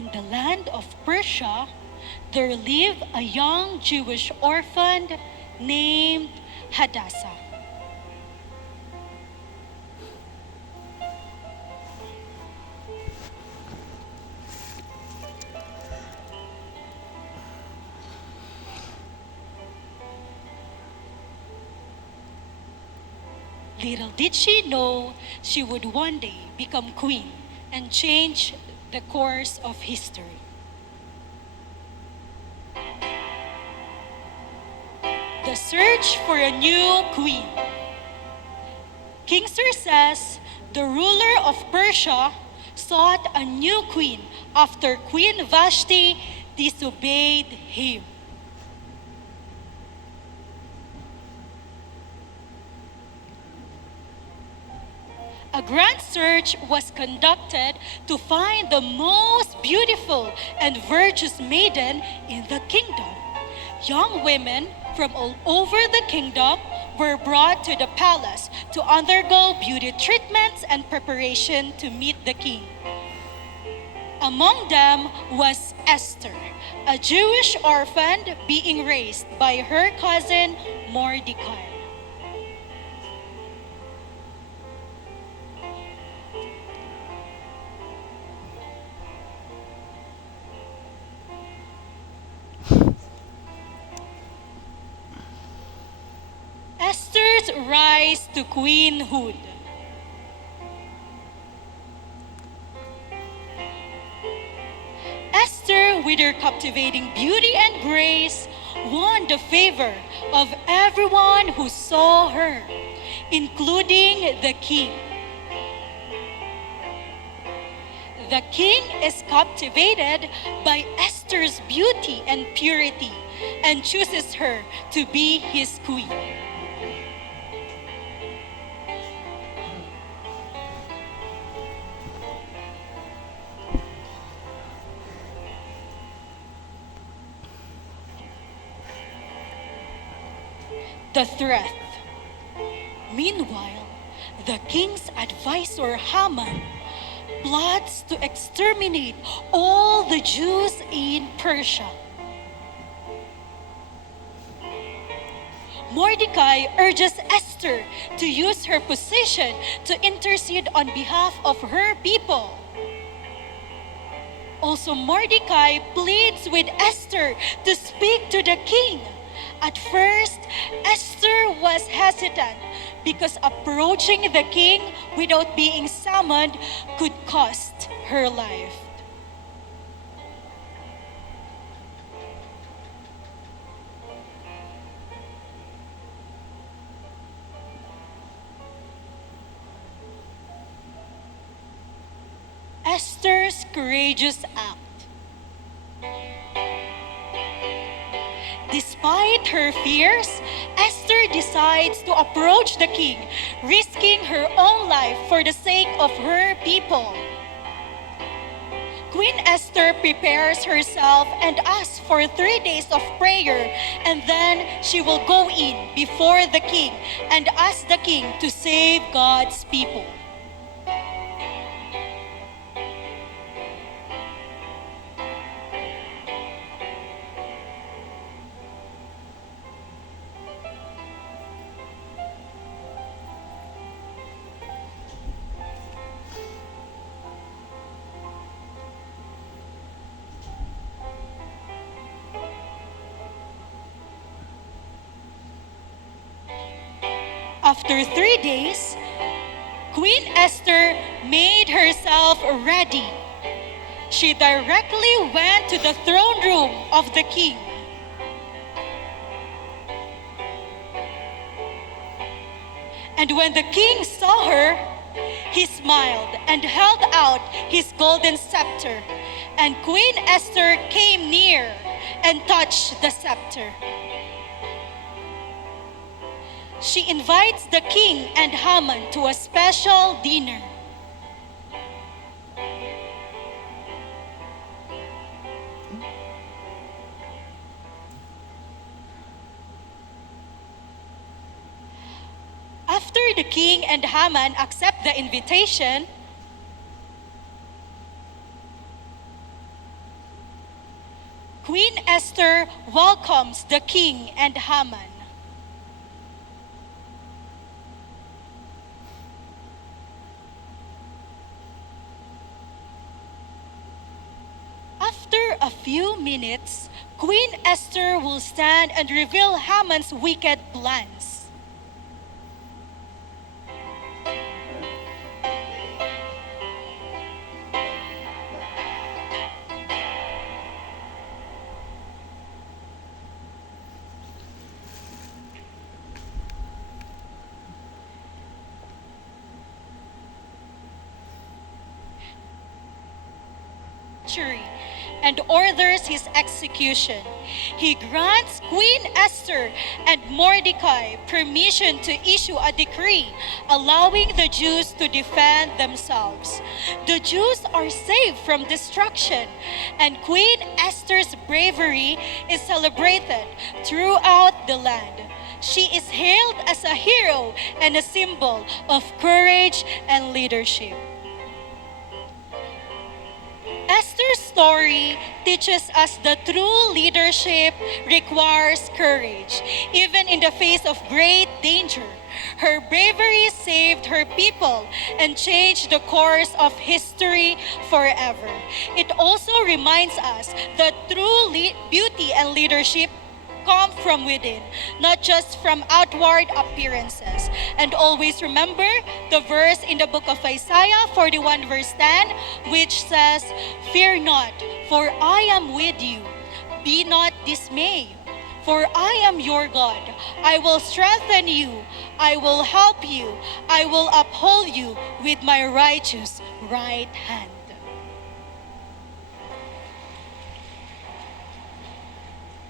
In the land of Persia, there lived a young Jewish orphan named Hadassah. Little did she know she would one day become queen and change the course of history. The search for a new queen. King Xerxes, the ruler of Persia, sought a new queen after Queen Vashti disobeyed him. A grand search was conducted to find the most beautiful and virtuous maiden in the kingdom. Young women from all over the kingdom were brought to the palace to undergo beauty treatments and preparation to meet the king. Among them was Esther, a Jewish orphan being raised by her cousin Mordecai. Esther's rise to queenhood. Esther, with her captivating beauty and grace, won the favor of everyone who saw her, including the king. The king is captivated by Esther's beauty and purity and chooses her to be his queen. The threat. Meanwhile, the king's advisor Haman plots to exterminate all the Jews in Persia. Mordecai urges Esther to use her position to intercede on behalf of her people. Also, Mordecai pleads with Esther to speak to the king. At first, Esther was hesitant because approaching the king without being summoned could cost her life. Esther's courageous act. Despite her fears, Esther decides to approach the king, risking her own life for the sake of her people. Queen Esther prepares herself and asks for 3 days of prayer, and then she will go in before the king and ask the king to save God's people. After 3 days, Queen Esther made herself ready. She directly went to the throne room of the king. And when the king saw her, he smiled and held out his golden scepter. And Queen Esther came near and touched the scepter. She invites the king and Haman to a special dinner. After the king and Haman accept the invitation, Queen Esther welcomes the king and Haman. After a few minutes, Queen Esther will stand and reveal Haman's wicked plans. And orders his execution. He grants Queen Esther and Mordecai permission to issue a decree allowing the Jews to defend themselves. The Jews are saved from destruction, and Queen Esther's bravery is celebrated throughout the land. She is hailed as a hero and a symbol of courage and leadership. Esther's story teaches us that true leadership requires courage, even in the face of great danger. Her bravery saved her people and changed the course of history forever. It also reminds us that true beauty and leadership come from within, not just from outward appearances. And always remember the verse in the book of Isaiah 41 verse 10, which says, "Fear not, for I am with you. Be not dismayed, for I am your God. I will strengthen you. I will help you. I will uphold you with my righteous right hand."